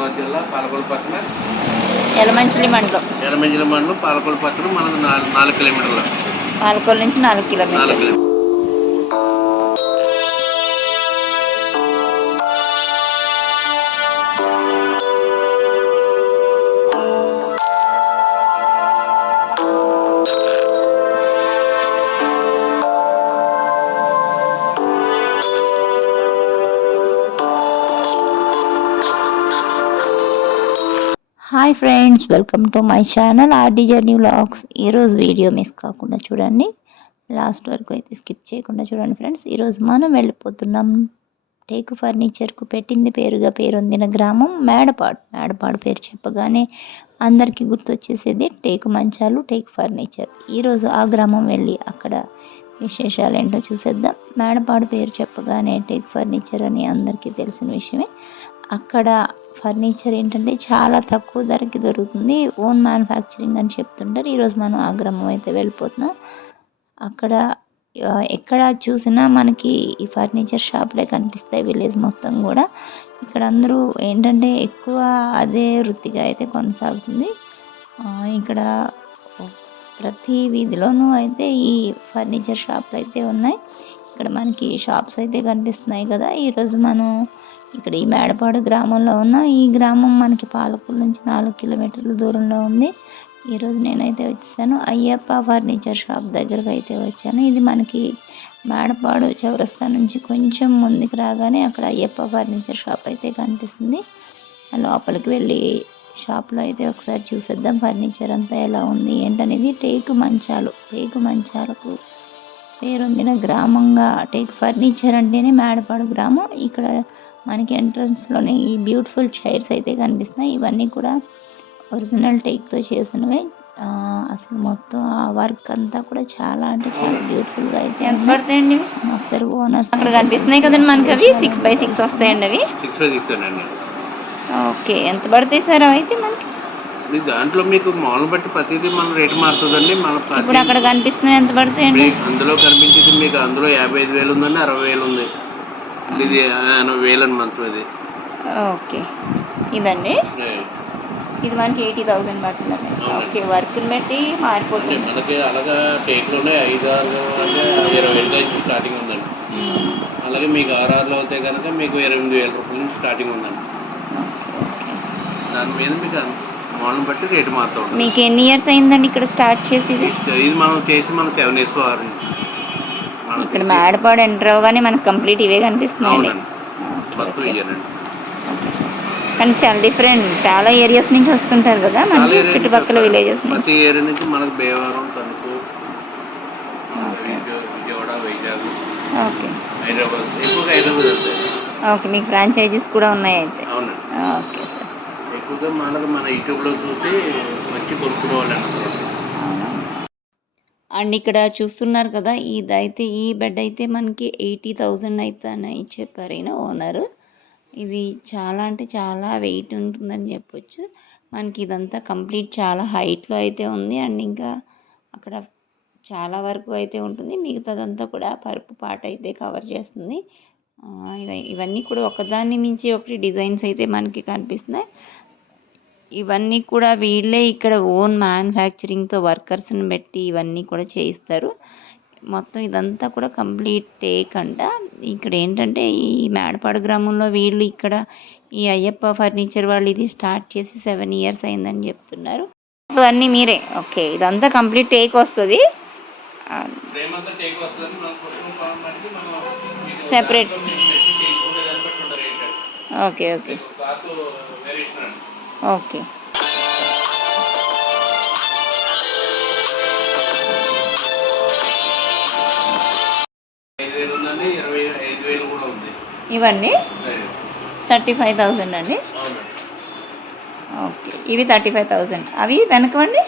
గోదావరి జిల్లా పాలకొల పక్కన? ఎలమంచిలి మండలం. ఎలమంజిల మండలం పాలకొల పక్కన మనకు నాలుగు కిలోమీటర్లు. పాలకొల్లు నుంచి నాలుగు నాలుగు కిలోమీటర్లు. Hi friends welcome to my channel RD journey vlogs ఈరోజు వీడియో మిస్ కాకుండా చూడండి. లాస్ట్ వరకు అయితే స్కిప్ చేయకుండా చూడండి ఫ్రెండ్స్. ఈరోజు మనం వెళ్ళిపోతున్నాం. టేకు ఫర్నిచర్కు పెట్టింది పేరుగా పేరొందిన గ్రామం మేడపాడు. మేడపాడు పేరు చెప్పగానే అందరికీ గుర్తొచ్చేసేది టేకు మంచాలు టేకు ఫర్నిచర్. ఈరోజు ఆ గ్రామం వెళ్ళి అక్కడ విశేషాలు ఏంటో చూసేద్దాం. మేడపాడు పేరు చెప్పగానే టేక్ ఫర్నిచర్ అని అందరికీ తెలిసిన విషయమే. అక్కడ ఫర్నిచర్ ఏంటంటే చాలా తక్కువ ధరకి దొరుకుతుంది. ఓన్ మ్యానుఫ్యాక్చరింగ్ అని చెప్తుంటారు. ఈరోజు మనం ఆ గ్రామం అయితే వెళ్ళిపోతున్నాం. అక్కడ ఎక్కడ చూసినా మనకి ఈ ఫర్నిచర్ షాప్లే కనిపిస్తాయి విలేజ్ మొత్తం కూడా. ఇక్కడ అందరూ ఏంటంటే ఎక్కువ అదే వృత్తిగా అయితే కొనసాగుతుంది. ఇక్కడ ప్రతి వీధిలోనూ అయితే ఈ ఫర్నిచర్ షాపులు అయితే ఉన్నాయి. ఇక్కడ మనకి షాప్స్ అయితే కనిపిస్తున్నాయి కదా. ఈరోజు మనం ఇక్కడ ఈ మేడపాడు గ్రామంలో ఉన్న ఈ గ్రామం మనకి పాలకూరు నుంచి నాలుగు కిలోమీటర్ల దూరంలో ఉంది. ఈరోజు నేనైతే వచ్చేసాను. అయ్యప్ప ఫర్నిచర్ షాప్ దగ్గరకు అయితే వచ్చాను. ఇది మనకి మేడపాడు చౌరస్తా నుంచి కొంచెం ముందుకు రాగానే అక్కడ అయ్యప్ప ఫర్నిచర్ షాప్ అయితే కనిపిస్తుంది. ఆ లోపలికి వెళ్ళి షాప్లో అయితే ఒకసారి చూసేద్దాం ఫర్నిచర్ అంతా ఎలా ఉంది ఏంటనేది. టేకు మంచాలు టేకు మంచాలకు పేరొందిన గ్రామంగా టేక్ ఫర్నిచర్ అంటేనే మేడపాడు గ్రామం. ఇక్కడ మనకి ఎంట్రన్స్లోనే ఈ బ్యూటిఫుల్ చైర్స్ అయితే కనిపిస్తున్నాయి. ఇవన్నీ కూడా ఒరిజినల్ టేక్తో చేసినవే. ఆ, అసలు మొత్తం ఆ వర్క్ అంతా కూడా చాలా అంటే చాలా బ్యూటిఫుల్గా అయితే ఎంత ఉంది. పడతాయండి? ఒకసారి ఓనర్స్ అక్కడ కనిపిస్తున్నాయి కదండి మనకి అవి. సిక్స్ బై సిక్స్ వస్తాయండి అవి. సిక్స్ బై సిక్స్ అండి. ఓకే ఎంత పడతాయి సార్ అయితే మనకి? ఇది దాంట్లో మీకు మామూలు బట్టి ప్రతిదీ మన రేటు మారుతుందండి. మన ఇప్పుడు అక్కడ కనిపిస్తున్నాయి ఎంత పడతాయండి? అందులో కనిపించేది మీకు అందులో యాభై ఐదు వేలు ఉందండి అరవై వేలు ఉంది. ఇది ఎనభై వేలు అని మంత్రం ఇది. ఓకే. ఇదండి? ఇది మనకి ఎయిటీ థౌసండ్ పడుతుందండి. ఓకే. వర్క్ని బట్టి మారిపోతుంది. మనకి అలాగా టేక్లోనే ఐదు ఆరు అంటే ఇరవై వేలు నుంచి స్టార్టింగ్ ఉందండి. అలాగే మీకు ఆరు ఆరులో అయితే కనుక మీకు ఎనిమిది వేల రూపాయల నుంచి స్టార్టింగ్ ఉందండి. దాని మీద మీకు మోడల్ బట్టి రేటు మారుతూ ఉంటుంది. మీకు ఎన్ని ఇయర్స్ అయిందండి ఇక్కడ స్టార్ట్ చేసి ఇది మనం చేసి మనం సెవెన్ ఇయర్స్ ఆరు ఇక్కడ మేడపాడు ఎంటర్ అవగానే మనకు కంప్లీట్ ఇవే కనిపిస్తున్నాయండి. కానీ చాలా డిఫరెంట్ చాలా ఏరియాస్ నుంచి వస్తుంటారు కదా మన చుట్టుపక్కల విలేజెస్ నుంచి. ప్రతి ఏరియా నుంచి మనకు భీమవరం తణుకు ఓకే. విజయ- విజయవాడ వైజాగ్ ఓకే. హైదరాబాద్ ఎక్కువగా హైదరాబాద్ వెళ్తాయి. ఓకే మీకు ఫ్రాంచైజీస్ కూడా ఉన్నాయి అయితే. Okay sir. ఎక్కువగా మనకు మన యూట్యూబ్లో చూసి వచ్చి కొనుక్కునే వాళ్ళు అండ్ ఇక్కడ చూస్తున్నారు కదా ఇదైతే ఈ బెడ్ అయితే మనకి ఎయిటీ థౌజండ్ అవుతుందని చెప్పారు ఈయన ఓనర్. ఇది చాలా అంటే చాలా వెయిట్ ఉంటుందని చెప్పొచ్చు. మనకి ఇదంతా కంప్లీట్ చాలా హైట్లో అయితే ఉంది అండ్ ఇంకా అక్కడ చాలా వరకు అయితే ఉంటుంది. మిగతాదంతా కూడా పరుపు పాట అయితే కవర్ చేస్తుంది. ఇవన్నీ కూడా ఒకదాన్ని మించి ఒకటి డిజైన్స్ అయితే మనకి కనిపిస్తున్నాయి. ఇవన్నీ కూడా వీళ్ళే ఇక్కడ ఓన్ మ్యానుఫ్యాక్చరింగ్తో వర్కర్స్ని పెట్టి ఇవన్నీ కూడా చేయిస్తారు. మొత్తం ఇదంతా కూడా కంప్లీట్ టేక్ అంట. ఇక్కడ ఏంటంటే ఈ మేడపాడు గ్రామంలో వీళ్ళు ఇక్కడ ఈ అయ్యప్ప ఫర్నిచర్ వాళ్ళు ఇది స్టార్ట్ చేసి సెవెన్ ఇయర్స్ అయిందని చెప్తున్నారు. ఇవన్నీ మీరే. ఓకే ఇదంతా కంప్లీట్ టేక్ వస్తుంది. ఫ్రేమ్ అంతా టేక్ వస్తుంది మనం పుష్పం కావాలంటే మనం మీకు Separate. దాంట్లో మీకు మెట్టి చేసుకునే దాన్ని బట్టి ఉంటుంది రేట్ ఓకే ఓకే. ఓకే. ఇవన్నీ. థర్టీ ఫైవ్ థౌజండ్ అండి? ఓకే. ఇవి థర్టీ ఫైవ్ థౌజండ్ అవి వెనకవండి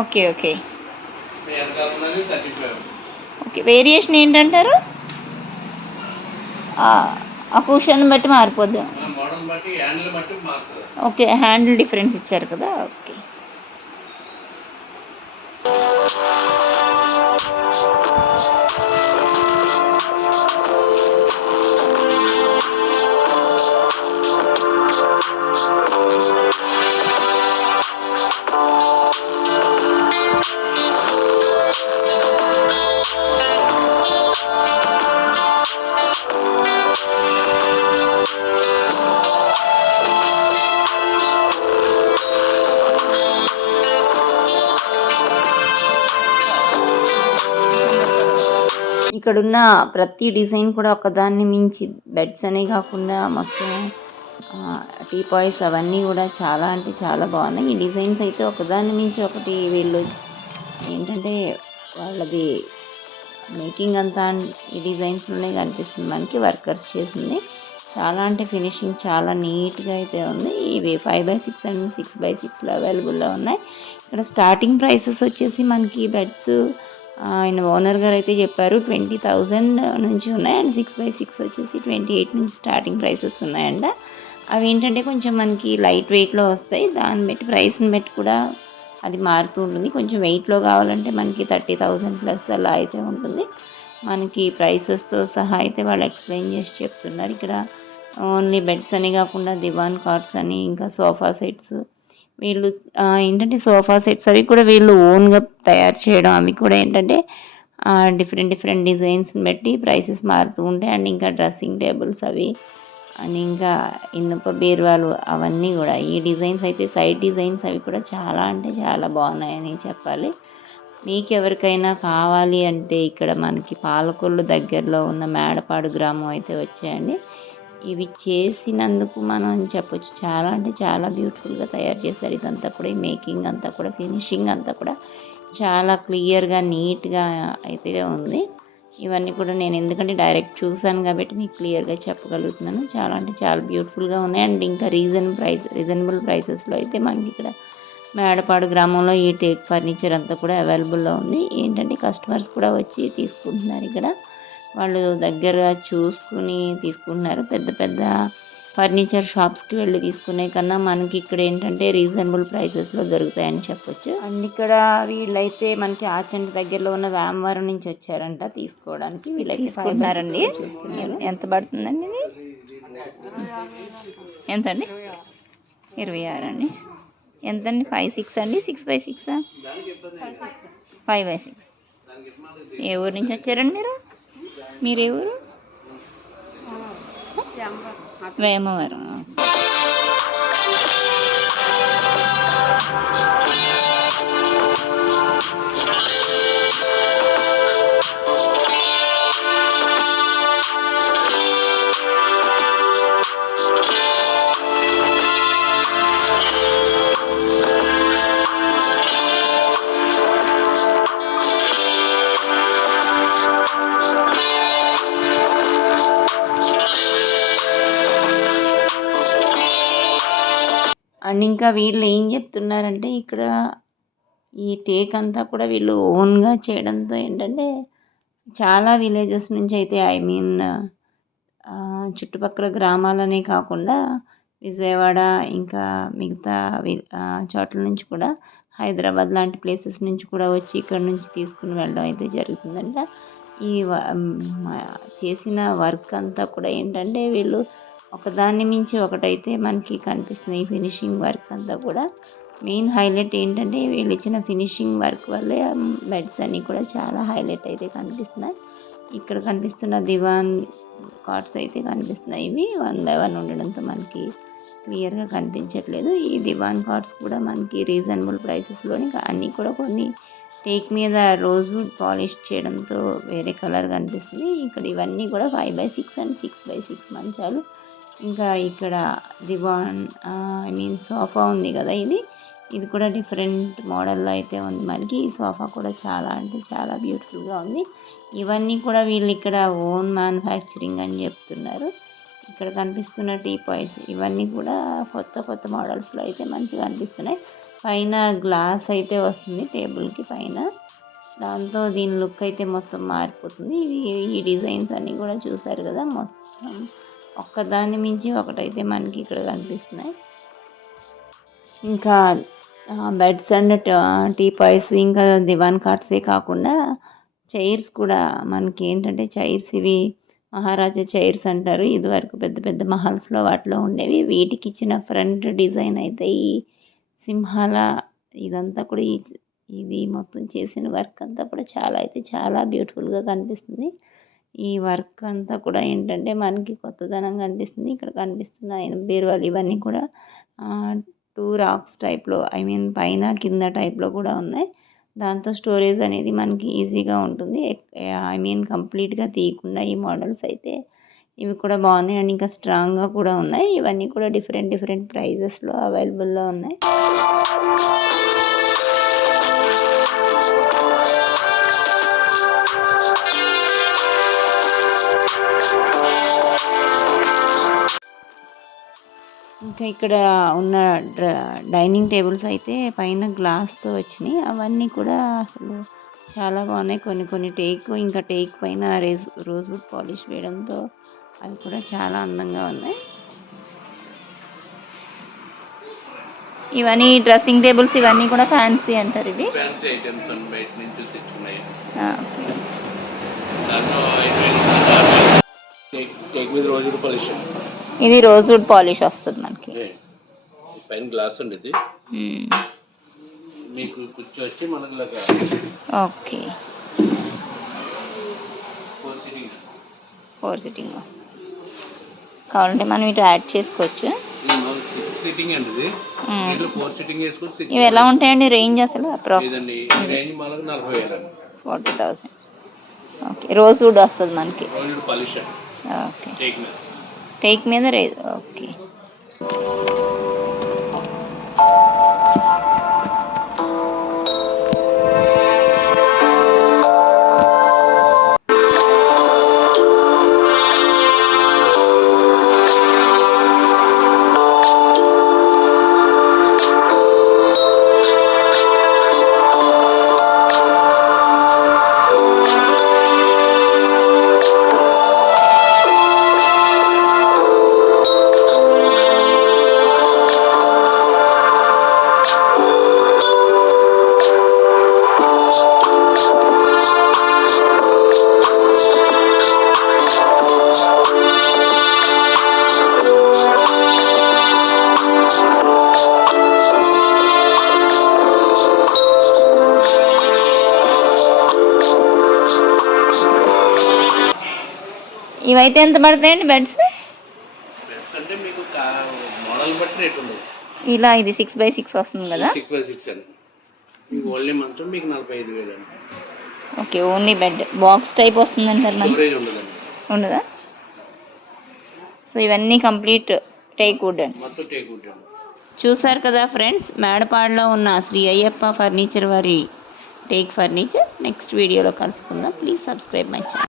ఓకే ఓకే. ఓకే. వేరియేషన్ ఏంటంటారు? ఆ, కుషన్ బట్టి మారిపోద్ది. ఓకే హ్యాండిల్ డిఫరెన్స్ ఇచ్చారు కదా ఓకే. ఇక్కడున్న ప్రతి డిజైన్ కూడా ఒకదాన్ని మించి బెడ్స్ అనే కాకుండా మొత్తం టీ పాయ్స్ అవన్నీ కూడా చాలా అంటే చాలా బాగున్నాయి. ఈ డిజైన్స్ అయితే ఒకదాన్ని మించి ఒకటి వీళ్ళు ఏంటంటే వాళ్ళది మేకింగ్ అంతా ఈ డిజైన్స్లోనే కనిపిస్తుంది మనకి వర్కర్స్ చేసింది. చాలా అంటే ఫినిషింగ్ చాలా నీట్గా అయితే ఉంది. ఇవి five by six and six by సిక్స్లో అవైలబుల్లో ఉన్నాయి. ఇక్కడ స్టార్టింగ్ ప్రైసెస్ వచ్చేసి మనకి బెడ్స్ ఆయన ఓనర్ గారు అయితే చెప్పారు ట్వంటీ థౌజండ్ నుంచి ఉన్నాయి అండ్ సిక్స్ బై సిక్స్ వచ్చేసి ట్వంటీ ఎయిట్ నుంచి స్టార్టింగ్ ప్రైసెస్ ఉన్నాయంట. అవి ఏంటంటే కొంచెం మనకి లైట్ వెయిట్లో వస్తాయి దాన్ని బట్టి ప్రైస్ని బట్టి కూడా అది మారుతూ ఉంటుంది. కొంచెం వెయిట్లో కావాలంటే మనకి థర్టీ థౌజండ్ ప్లస్ అలా అయితే ఉంటుంది. మనకి ప్రైసెస్తో సహా అయితే వాళ్ళు ఎక్స్ప్లెయిన్ చేసి చెప్తున్నారు. ఇక్కడ ఓన్లీ బెడ్స్ అని కాకుండా దివాన్ కార్డ్స్ అని ఇంకా సోఫా సెట్స్ వీళ్ళు ఏంటంటే సోఫా సెట్స్ అవి కూడా వీళ్ళు ఓన్గా తయారు చేయడం. అవి కూడా ఏంటంటే డిఫరెంట్ డిఫరెంట్ డిజైన్స్ని బట్టి ప్రైసెస్ మారుతూ ఉంటాయి. అండ్ ఇంకా డ్రెస్సింగ్ టేబుల్స్ అవి అండ్ ఇంకా ఇనుప బీరువాలు అవన్నీ కూడా. ఈ డిజైన్స్ అయితే సైడ్ డిజైన్స్ అవి కూడా చాలా అంటే చాలా బాగున్నాయని చెప్పాలి. మీకు ఎవరికైనా కావాలి అంటే ఇక్కడ మనకి పాలకొల్లు దగ్గరలో ఉన్న మేడపాడు గ్రామం అయితే వచ్చాయండి. ఇవి చేసినందుకు మనం చెప్పొచ్చు. చాలా అంటే చాలా బ్యూటిఫుల్గా తయారు చేశారు. ఇదంతా కూడా ఈ మేకింగ్ అంతా కూడా ఫినిషింగ్ అంతా కూడా చాలా క్లియర్గా నీట్గా అయితే ఉంది. ఇవన్నీ కూడా నేను ఎందుకంటే డైరెక్ట్ చూసాను కాబట్టి మీకు క్లియర్గా చెప్పగలుగుతున్నాను. చాలా అంటే చాలా బ్యూటిఫుల్గా ఉన్నాయి. అండ్ ఇంకా రీజన్ ప్రైస్ రీజనబుల్ ప్రైసెస్లో అయితే మనకి ఇక్కడ మేడపాడు గ్రామంలో ఈ టేక్ ఫర్నిచర్ అంతా కూడా అవైలబుల్లో ఉంది. ఏంటంటే కస్టమర్స్ కూడా వచ్చి తీసుకుంటున్నారు ఇక్కడ. వాళ్ళు దగ్గరగా చూసుకుని తీసుకుంటున్నారు. పెద్ద పెద్ద ఫర్నిచర్ షాప్స్కి వెళ్ళి తీసుకునే కన్నా మనకి ఇక్కడ ఏంటంటే రీజనబుల్ ప్రైసెస్లో దొరుకుతాయని చెప్పొచ్చు. అండ్ ఇక్కడ వీళ్ళైతే మనకి ఆచండి దగ్గరలో ఉన్న వ్యామవరం నుంచి వచ్చారంట తీసుకోవడానికి. వీళ్ళైతే తీసుకుంటున్నారండి. ఎంత పడుతుందండి ఇది? ఎంత అండి ఇరవై ఆరు అండి. ఎంత అండి ఫైవ్ సిక్స్ అండి? Six by six five by six. ఏ ఊరు నుంచి వచ్చారండి మీరు? మీరు ఏ ఊరు వేమవరం. అండ్ ఇంకా వీళ్ళు ఏం చెప్తున్నారంటే ఇక్కడ ఈ టేక్ అంతా కూడా వీళ్ళు ఓన్గా చేయడంతో ఏంటంటే చాలా విలేజెస్ నుంచి అయితే ఐ మీన్ చుట్టుపక్కల గ్రామాలనే కాకుండా విజయవాడ ఇంకా మిగతా వి- చోట్ల నుంచి కూడా హైదరాబాద్ లాంటి ప్లేసెస్ నుంచి కూడా వచ్చి ఇక్కడ నుంచి తీసుకుని వెళ్ళడం అయితే జరుగుతుందంట. ఈ వ- చేసిన వర్క్ అంతా కూడా ఏంటంటే వీళ్ళు ఒకదాన్ని మించి ఒకటైతే మనకి కనిపిస్తుంది ఈ ఫినిషింగ్ వర్క్ అంతా కూడా. మెయిన్ హైలైట్ ఏంటంటే వీళ్ళు ఇచ్చిన ఫినిషింగ్ వర్క్ వల్లే బెడ్స్ అన్నీ కూడా చాలా హైలైట్ అయితే కనిపిస్తున్నాయి. ఇక్కడ కనిపిస్తున్న దివాన్ కార్డ్స్ అయితే కనిపిస్తున్నాయి. ఇవి వన్ బై వన్ ఉండడంతో మనకి క్లియర్గా కనిపించట్లేదు. ఈ దివాన్ కార్డ్స్ కూడా మనకి రీజనబుల్ ప్రైసెస్లోని అన్నీ కూడా కొన్ని టేక్ మీద రోజ్వుడ్ పాలిష్ చేయడంతో వేరే కలర్ కనిపిస్తుంది. ఇక్కడ ఇవన్నీ కూడా five by six and six by six మంచాలు. ఇంకా ఇక్కడ దివాన్ ఐ మీన్ సోఫా ఉంది కదా ఇది. ఇది కూడా డిఫరెంట్ మోడల్లో అయితే ఉంది. మనకి ఈ సోఫా కూడా చాలా అంటే చాలా బ్యూటిఫుల్గా ఉంది. ఇవన్నీ కూడా వీళ్ళు ఇక్కడ ఓన్ మ్యానుఫ్యాక్చరింగ్ అని చెప్తున్నారు. ఇక్కడ కనిపిస్తున్న టీ పాయ్స్ ఇవన్నీ కూడా కొత్త కొత్త మోడల్స్లో అయితే మనకి కనిపిస్తున్నాయి. పైన గ్లాస్ అయితే వస్తుంది టేబుల్కి పైన. దాంతో దీని లుక్ అయితే మొత్తం మారిపోతుంది. ఇవి ఈ డిజైన్స్ అన్నీ కూడా చూసారు కదా మొత్తం. ఒక్కదాన్ని మించి ఒకటైతే మనకి ఇక్కడ కనిపిస్తున్నాయి. ఇంకా బెడ్స్ అండ్ టీ పాయ్స్ ఇంకా దివాన్ కార్ట్సే కాకుండా చైర్స్ కూడా మనకి ఏంటంటే చైర్స్ ఇవి మహారాజా చైర్స్ అంటారు. ఇదివరకు పెద్ద పెద్ద మహల్స్లో వాటిలో ఉండేవి. వీటికి ఇచ్చిన ఫ్రంట్ డిజైన్ అయితే ఈ సింహాల ఇదంతా కూడా ఇది మొత్తం చేసిన వర్క్ అంతా కూడా చాలా అయితే చాలా బ్యూటిఫుల్గా కనిపిస్తుంది. ఈ వర్క్ అంతా కూడా ఏంటంటే మనకి కొత్తదనం కనిపిస్తుంది. ఇక్కడ కనిపిస్తున్న బీరువాలు ఇవన్నీ కూడా టూ రాక్స్ టైప్లో ఐ మీన్ పైన కింద టైప్లో కూడా ఉన్నాయి. దాంతో స్టోరేజ్ అనేది మనకి ఈజీగా ఉంటుంది. ఐ మీన్ కంప్లీట్గా తీయకుండా ఈ మోడల్స్ అయితే ఇవి కూడా బాగున్నాయి. అండ్ ఇంకా స్ట్రాంగ్గా కూడా ఉన్నాయి. ఇవన్నీ కూడా డిఫరెంట్ డిఫరెంట్ ప్రైజెస్లో అవైలబుల్లో ఉన్నాయి. ఇంకా ఇక్కడ ఉన్న డైనింగ్ టేబుల్స్ అయితే పైన గ్లాస్తో వచ్చినాయి. అవన్నీ కూడా అసలు చాలా బాగున్నాయి. కొన్ని కొన్ని టేక్ ఇంకా టేక్ పైన రేజ్ రోజ్వుడ్ పాలిష్ వేయడంతో అవి కూడా చాలా అందంగా ఉన్నాయి. ఇవన్నీ డ్రెస్సింగ్ టేబుల్స్ ఇవన్నీ కూడా ఫ్యాన్సీ అంటారు ఇవి? ఫ్యాన్సీ ఐటమ్స్ బయట నుంచి మీద రోజు ఇది రోజ్వుడ్ పాలిష్ వస్తుంది మనకి. పైన గ్లాస్ ఉండేది మ్మ్. మీకు కుర్చీ వచ్చి మనకి okay four sitting four sitting వస్తుంది. కావాలంటే మనం ఇటు యాడ్ చేసుకోవచ్చు. సిట్టింగ్ అండి ఇది. ఫోర్ సిట్టింగ్ సిక్స్ ఇవి ఎలా ఉంటాయండి రేంజ్ అసలు అప్రాక్స్ లేదండి ఈ రేంజ్ మనకు వేలు అండి ఫార్టీ థౌసండ్ ఓకే రోజ్వుడ్ వస్తుంది మనకి. రోజు పాలిష్ అండి. ఓకే టేక్ మీద టేక్ మీద రే ఓకే ఇవైతే ఎంత పడతాయండి బెడ్స్? ఇలా ఇది సిక్స్ బై సిక్స్ వస్తుంది కదా? సిక్స్ బై సిక్స్ అండి మీకు ఓన్లీ మంచం మీకు నలభై ఐదు వేలు అండి. Okay only bed. Box type వస్తుంది అంటారు నాకు? స్టోరేజ్ ఉండదండి. ఉండదా? సో ఇవన్నీ కంప్లీట్ టేక్ వుడ్ అండి. టేక్ ఉంటుంది చూసారు కదా ఫ్రెండ్స్ మేడపాడులో ఉన్న శ్రీ అయ్యప్ప ఫర్నిచర్ వారి టేక్ ఫర్నిచర్. నెక్స్ట్ వీడియోలో కలుసుకుందాం. Please subscribe my channel.